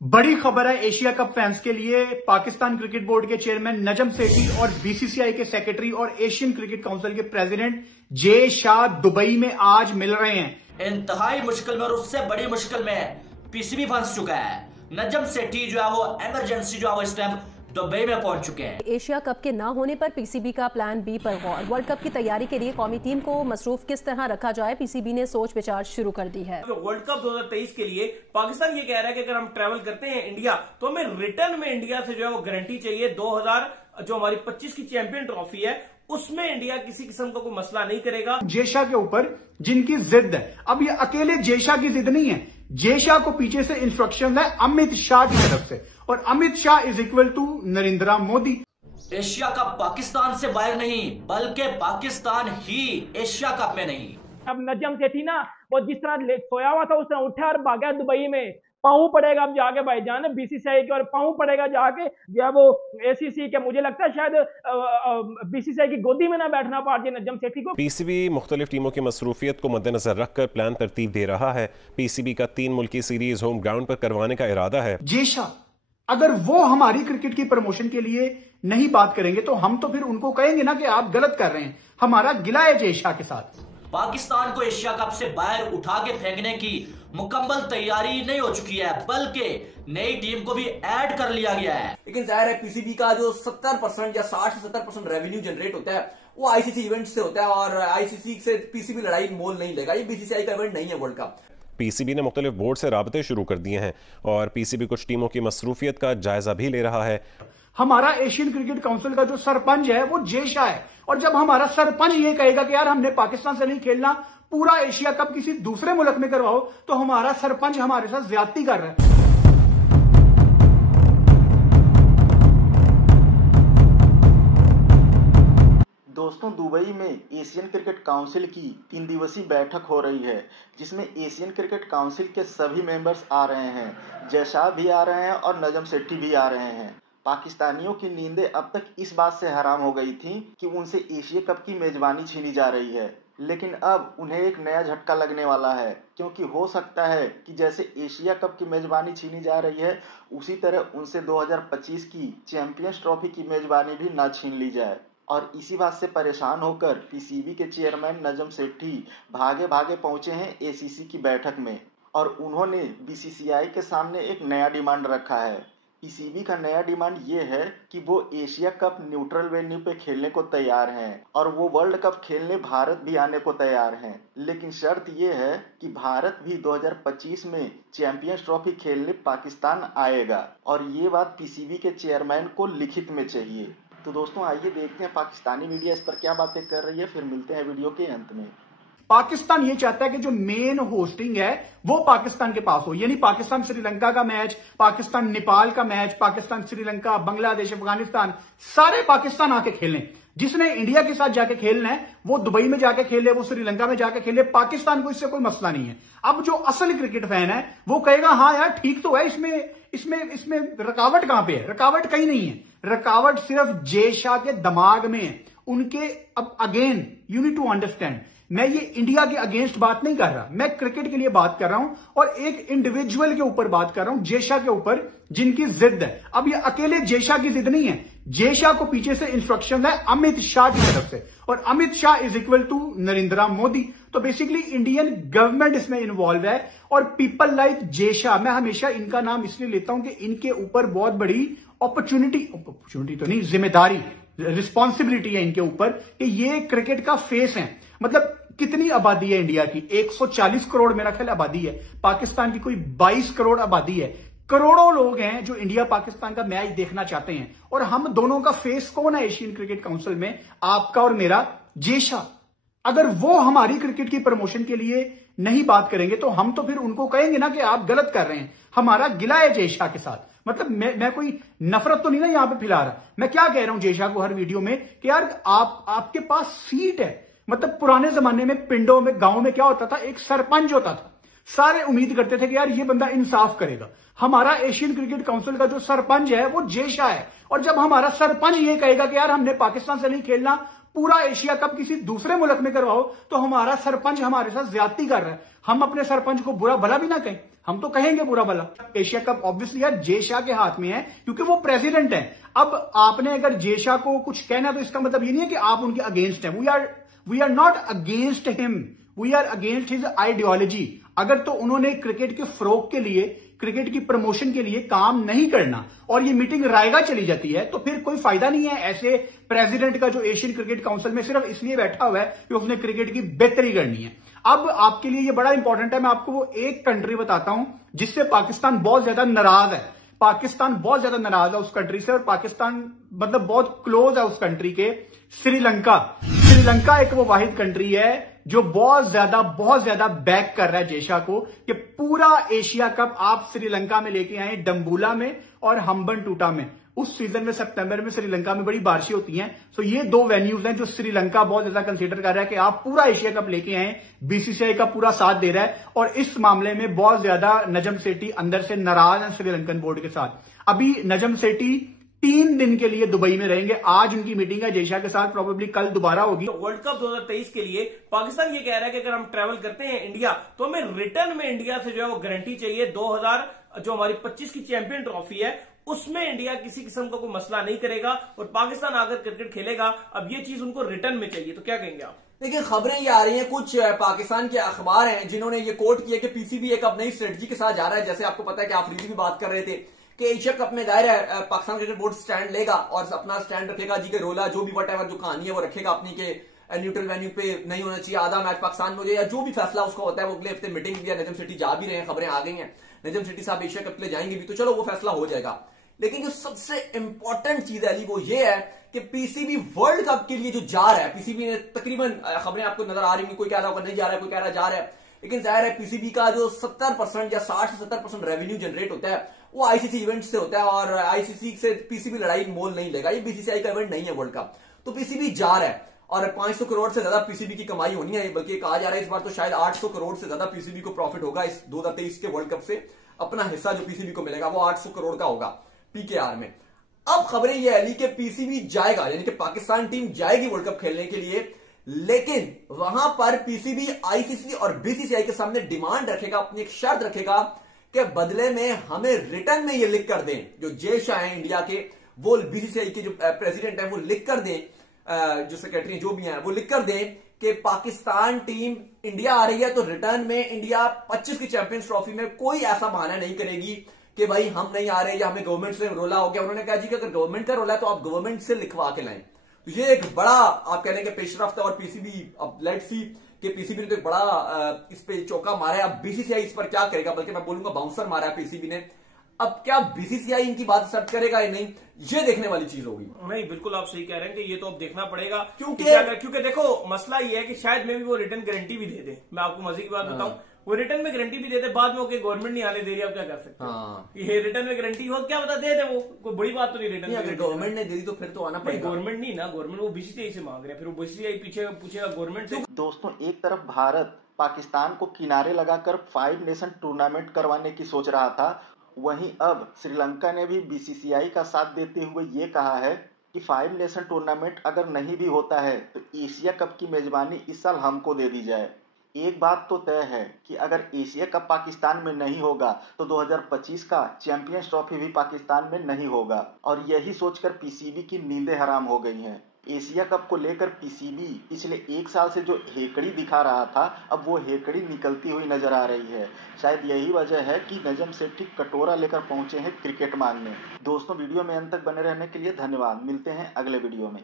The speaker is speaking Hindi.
बड़ी खबर है एशिया कप फैंस के लिए। पाकिस्तान क्रिकेट बोर्ड के चेयरमैन नजम सेठी और बीसीसीआई के सेक्रेटरी और एशियन क्रिकेट काउंसिल के प्रेसिडेंट जे शाह दुबई में आज मिल रहे हैं। इंतहाई मुश्किल में और उससे बड़ी मुश्किल में पीसीबी फंस चुका है। नजम सेठी जो है वो इमरजेंसी जो है वो इस टाइम दुबई में पहुंच चुके हैं। एशिया कप के ना होने पर पीसीबी का प्लान बी पर गौर। वर्ल्ड कप की तैयारी के लिए कौमी टीम को मसरूफ किस तरह रखा जाए, पीसीबी ने सोच विचार शुरू कर दी है। वर्ल्ड कप 2023 के लिए पाकिस्तान ये कह रहा है कि अगर हम ट्रैवल करते हैं इंडिया तो हमें रिटर्न में इंडिया से जो है वो गारंटी चाहिए। 2000 जो हमारी 25 की चैंपियन ट्रॉफी है उसमें इंडिया किसी किस्म का कोई मसला नहीं करेगा। जेशा के ऊपर जिनकी जिद है, अब ये अकेले जेशा की जिद नहीं है, जेशा को पीछे से इंस्ट्रक्शन है अमित शाह की तरफ से, और Amit Shah is equal to Narendra Modi. Asia cup Pakistan से बाहर नहीं बल्कि पाकिस्तान ही एशिया कप में नहीं। अब नजम सेठी ना वो जिस तरह सोया हुआ था उस तरह उठा और भागा दुबई में। पाऊं पड़ेगा अब जाके भाईजान बीसीसीआई के, और पाऊं पड़ेगा जाके जो है वो एसीसी के। मुझे लगता है शायद बीसीसीआई की गोदी में ना बैठना पड़े नजम सेठी को। पीसीबी मुख्तलिफ टीमों की मसरूफियत को मद्देनजर रखकर प्लान तरतीब दे रहा है। पीसीबी का 3 मुल्की सीरीज होम ग्राउंड पर करवाने का इरादा है। जेशा अगर वो हमारी क्रिकेट की प्रमोशन के लिए नहीं बात करेंगे तो हम तो फिर उनको कहेंगे ना कि आप गलत कर रहे हैं। हमारा गिला है जेशा के साथ। पाकिस्तान को एशिया कप से बाहर उठा के फेंकने की मुकम्मल तैयारी नहीं हो चुकी है, बल्कि नई टीम को भी ऐड कर लिया गया है। लेकिन जाहिर है पीसीबी का जो 70% या 60 से 70% रेवेन्यू जनरेट होता है वो आईसीसी इवेंट से होता है, और आईसीसी से पीसीबी लड़ाई मोल नहीं लेगा। ये बीसीसीआई का इवेंट नहीं है वर्ल्ड कप। पीसीबी ने मुख्तलिफ बोर्ड से राबते शुरू कर दिए हैं और पीसीबी कुछ टीमों की मसरूफियत का जायजा भी ले रहा है। हमारा एशियन क्रिकेट काउंसिल का जो सरपंच है वो जेशा है, और जब हमारा सरपंच ये कहेगा कि यार हमने पाकिस्तान से नहीं खेलना, पूरा एशिया कप किसी दूसरे मुल्क में करवाओ, तो हमारा सरपंच हमारे साथ ज्यादती कर रहा है। दोस्तों, दुबई में एशियन क्रिकेट काउंसिल की 3 दिवसीय बैठक हो रही है, जिसमें एशियन क्रिकेट काउंसिल के सभी मेंबर्स आ रहे हैं। जय शाह भी आ रहे हैं और नजम सेठी भी आ रहे हैं। पाकिस्तानियों की नींदें अब तक इस बात से हराम हो गई थी कि उनसे एशिया कप की मेजबानी छीनी जा रही है, लेकिन अब उन्हें एक नया झटका लगने वाला है, क्योंकि हो सकता है कि जैसे एशिया कप की मेजबानी छीनी जा रही है उसी तरह उनसे 2025 की चैंपियंस ट्रॉफी की मेजबानी भी ना छीन ली जाए। और इसी बात से परेशान होकर पीसीबी के चेयरमैन नजम सेठी भागे भागे पहुंचे हैं एसीसी की बैठक में, और उन्होंने बीसीसीआई के सामने एक नया डिमांड रखा है। पीसीबी का नया डिमांड ये है कि वो एशिया कप न्यूट्रल वेन्यू पे खेलने को तैयार हैं, और वो वर्ल्ड कप खेलने भारत भी आने को तैयार हैं, लेकिन शर्त ये है कि भारत भी 2025 में चैंपियंस ट्रॉफी खेलने पाकिस्तान आएगा, और ये बात पीसीबी के चेयरमैन को लिखित में चाहिए। तो दोस्तों आइए देखते हैं पाकिस्तानी मीडिया इस पर क्या बातें कर रही है, फिर मिलते हैं वीडियो के अंत में। पाकिस्तान ये चाहता है कि जो मेन होस्टिंग है वो पाकिस्तान के पास हो, यानी पाकिस्तान श्रीलंका का मैच, पाकिस्तान नेपाल का मैच, पाकिस्तान श्रीलंका, बांग्लादेश, अफगानिस्तान, सारे पाकिस्तान आके खेलें। जिसने इंडिया के साथ जाके खेलना है वो दुबई में जाके खेले, वो श्रीलंका में जाके खेले, पाकिस्तान को इससे कोई मसला नहीं है। अब जो असल क्रिकेट फैन है वो कहेगा हाँ यार ठीक तो है, इसमें रकावट कहां पे है? रकावट कहीं नहीं है, रकावट सिर्फ जेशा के दिमाग में है, उनके। अब again you need to understand, मैं ये इंडिया के अगेंस्ट बात नहीं कर रहा, मैं क्रिकेट के लिए बात कर रहा हूं और एक इंडिविजुअल के ऊपर बात कर रहा हूं, जेशा के ऊपर जिनकी जिद है। अब ये अकेले जेशा की जिद नहीं है, जेशा को पीछे से इंस्ट्रक्शन है अमित शाह की तरफ से, और Amit Shah is equal to Narendra Modi. तो बेसिकली इंडियन गवर्नमेंट इसमें इन्वॉल्व है, और पीपल लाइक जेशा, मैं हमेशा इनका नाम इसलिए लेता हूं कि इनके ऊपर बहुत बड़ी अपॉर्चुनिटी तो नहीं, जिम्मेदारी, रिस्पॉन्सिबिलिटी है इनके ऊपर कि ये क्रिकेट का फेस है। मतलब कितनी आबादी है इंडिया की? 140 करोड़ मेरा ख्याल आबादी है। पाकिस्तान की कोई 22 करोड़ आबादी है। करोड़ों लोग हैं जो इंडिया पाकिस्तान का मैच देखना चाहते हैं, और हम दोनों का फेस कौन है एशियन क्रिकेट काउंसिल में? आपका और मेरा जेशा। अगर वो हमारी क्रिकेट की प्रमोशन के लिए नहीं बात करेंगे तो हम तो फिर उनको कहेंगे ना कि आप गलत कर रहे हैं। हमारा गिला है जेशा के साथ। मतलब मैं कोई नफरत तो नहीं ना यहां पे फैला रहा। मैं क्या कह रहा हूं जेशा को हर वीडियो में कि यार आपके पास सीट है। मतलब पुराने जमाने में पिंडों में, गांव में क्या होता था, एक सरपंच होता था, सारे उम्मीद करते थे कि यार ये बंदा इंसाफ करेगा। हमारा एशियन क्रिकेट काउंसिल का जो सरपंच है वो जेशा है, और जब हमारा सरपंच ये कहेगा कि यार हमने पाकिस्तान से नहीं खेलना, पूरा एशिया कप किसी दूसरे मुल्क में करवाओ तो हमारा सरपंच हमारे साथ ज्यादती कर रहा है। हम अपने सरपंच को बुरा भला भी ना कहें, हम तो कहेंगे बुरा भला। एशिया कप ऑब्वियसली यार जय शाह के हाथ में है क्योंकि वो प्रेसिडेंट है। अब आपने अगर जय शाह को कुछ कहना तो इसका मतलब ये नहीं है कि आप उनके अगेंस्ट हैं। We are not against him, we are against his ideology. अगर तो उन्होंने क्रिकेट के फरोग के लिए, क्रिकेट की प्रमोशन के लिए काम नहीं करना और ये मीटिंग रायगा चली जाती है तो फिर कोई फायदा नहीं है ऐसे प्रेसिडेंट का जो एशियन क्रिकेट काउंसिल में सिर्फ इसलिए बैठा हुआ है कि उसने क्रिकेट की बेहतरी करनी है। अब आपके लिए ये बड़ा इंपॉर्टेंट है, मैं आपको वो एक कंट्री बताता हूं जिससे पाकिस्तान बहुत ज्यादा नाराज है। पाकिस्तान बहुत ज्यादा नाराज है उस कंट्री से और पाकिस्तान मतलब बहुत क्लोज है उस कंट्री के, श्रीलंका। श्रीलंका एक वो वाहिद कंट्री है जो बहुत ज्यादा बैक कर रहा है जय शाह को कि पूरा एशिया कप आप श्रीलंका में लेके आए, डम्बूला में और हम्बनटूटा में। उस सीजन में सितंबर में श्रीलंका में बड़ी बारिशें होती हैं। सो ये दो वेन्यूज हैं जो श्रीलंका बहुत ज्यादा कंसीडर कर रहा है कि आप पूरा एशिया कप लेके आए। बीसीसीआई का पूरा साथ दे रहा है और इस मामले में बहुत ज्यादा नजम सेठी अंदर से नाराज है श्रीलंकन बोर्ड के साथ। अभी नजम सेठी 3 दिन के लिए दुबई में रहेंगे। आज उनकी मीटिंग है जय शाह के साथ, प्रोबेबली कल दोबारा होगी। तो वर्ल्ड कप 2023 के लिए पाकिस्तान ये कह रहा है कि अगर हम ट्रैवल करते हैं इंडिया तो हमें रिटर्न में इंडिया से जो है वो गारंटी चाहिए। 2000 जो हमारी 25 की चैंपियन ट्रॉफी है उसमें इंडिया किसी किस्म का कोई मसला नहीं करेगा और पाकिस्तान आकर क्रिकेट खेलेगा। अब ये चीज उनको रिटर्न में चाहिए, तो क्या कहेंगे आप? देखिए, खबरें ये आ रही हैं, कुछ पाकिस्तान के अखबार हैं जिन्होंने ये कोट किया कि पीसीबी एक अब नई स्ट्रेटजी के साथ जा रहा है। जैसे आपको पता है कि आप भी बात कर रहे थे कि एशिया कप में जाहिर है पाकिस्तान क्रिकेट बोर्ड स्टैंड लेगा और अपना स्टैंड रखेगा जी के रोला जो भी वट जो कहानी है वो रखेगा अपनी के न्यूट्रल वेन्यू पे नहीं होना चाहिए, आधा मैच पाकिस्तान में हो जाए या जो भी फैसला उसका होता है। वो अगले हफ्ते मीटिंग भी है, नजम सेठी जा भी रहे हैं, खबरें आ गई हैं नजम सेठी साहब एशिया कप के लिए जाएंगे भी, तो चलो वो फैसला हो जाएगा। लेकिन जो सबसे इंपॉर्टेंट चीज है अली वो ये है कि पीसीबी वर्ल्ड कप के लिए जो जा रहा है, पीसीबी ने तकरीबन खबरें आपको नजर आ रही है, कोई कह रहा होगा नहीं जा रहा है, कोई कह रहा जा रहा है, लेकिन जाहिर है पीसीबी का जो 70% या 60 से 70% रेवेन्यू जनरेट होता है वो आईसीसी इवेंट से होता है और आईसीसी से पीसीबी लड़ाई मोल नहीं लेगा। ये बीसीसीआई का इवेंट नहीं है वर्ल्ड कप, तो पीसीबी जा रहा है और 500 करोड़ से ज्यादा पीसीबी की कमाई होनी है। बल्कि कहा जा रहा है इस बार तो शायद 800 करोड़ से ज्यादा पीसीबी को प्रॉफिट होगा इस 2023 के वर्ल्ड कप से। अपना हिस्सा जो पीसीबी को मिलेगा वो 800 करोड़ का होगा पीकेआर में। अब खबरें ये अली के पीसीबी जाएगा, यानी कि पाकिस्तान टीम जाएगी वर्ल्ड कप खेलने के लिए, लेकिन वहां पर पीसीबी आईसीसी और बीसीसीआई के सामने डिमांड रखेगा, अपनी एक शर्त रखेगा कि बदले में हमें रिटर्न में ये लिख कर दें, जो जय शाह है इंडिया के, वो बीसीसीआई के जो प्रेसिडेंट है वो लिख कर दें, जो सेक्रेटरी जो भी हैं वो लिख कर दें कि पाकिस्तान टीम इंडिया आ रही है तो रिटर्न में इंडिया 25 की चैंपियंस ट्रॉफी में कोई ऐसा बहाना नहीं करेगी कि भाई हम नहीं आ रहे या हमें गवर्नमेंट से रोला हो गया। उन्होंने कहा जी कि अगर गवर्नमेंट का रोला है तो आप गवर्नमेंट से लिखवा के लाएं। तो ये एक बड़ा आप कह रहे हैं कि पेशरफ्त है और पीसीबी, अब लेट्स सी कि पीसीबी ने तो एक बड़ा इस पे चौका मारा है। अब बीसीसीआई इस पर क्या करेगा, बल्कि मैं बोलूंगा बाउंसर मारा है पीसीबी ने। अब क्या बीसीसीआई इनकी बात एक्सेप्ट करेगा या नहीं, ये देखने वाली चीज होगी। नहीं, बिल्कुल आप सही कह रहे हैं कि ये तो अब देखना पड़ेगा, क्योंकि देखो मसला ये है कि शायद में भी वो रिटर्न गारंटी भी दे दे। मैं आपको मजे की बात बताऊं, वो रिटर्न में गारंटी भी देते, बाद में ओके गवर्नमेंट नहीं आने दे रही, आप क्या कर सकते हैं? ये रिटर्न में गारंटी हो क्या बता दे वो, कोई बड़ी बात तो नहीं। रिटर्न अगर गवर्नमेंट ने दे दी तो फिर तो आना पड़ेगा। गवर्नमेंट नहीं ना, गवर्नमेंट वो बीसीसीआई से मांग रहे हैं, फिर वो बीसीसीआई पीछे पूछेगा गवर्नमेंट से। दोस्तों, एक तरफ भारत पाकिस्तान को किनारे लगाकर 5 नेशन टूर्नामेंट करवाने की सोच रहा था, वहीं अब श्रीलंका ने भी बीसीसीआई का साथ देते हुए ये कहा है कि 5 नेशन टूर्नामेंट अगर नहीं भी होता है तो एशिया कप की मेजबानी इस साल हमको दे दी जाए। एक बात तो तय है कि अगर एशिया कप पाकिस्तान में नहीं होगा तो 2025 का चैंपियंस ट्रॉफी भी पाकिस्तान में नहीं होगा और यही सोचकर पीसीबी की नींदें हराम हो गई हैं। एशिया कप को लेकर पीसीबी पिछले 1 साल से जो हेकड़ी दिखा रहा था, अब वो हेकड़ी निकलती हुई नजर आ रही है। शायद यही वजह है कि नजम सेठी कटोरा लेकर पहुंचे हैं क्रिकेट मांगने। दोस्तों, वीडियो में अंत तक बने रहने के लिए धन्यवाद। मिलते हैं अगले वीडियो में।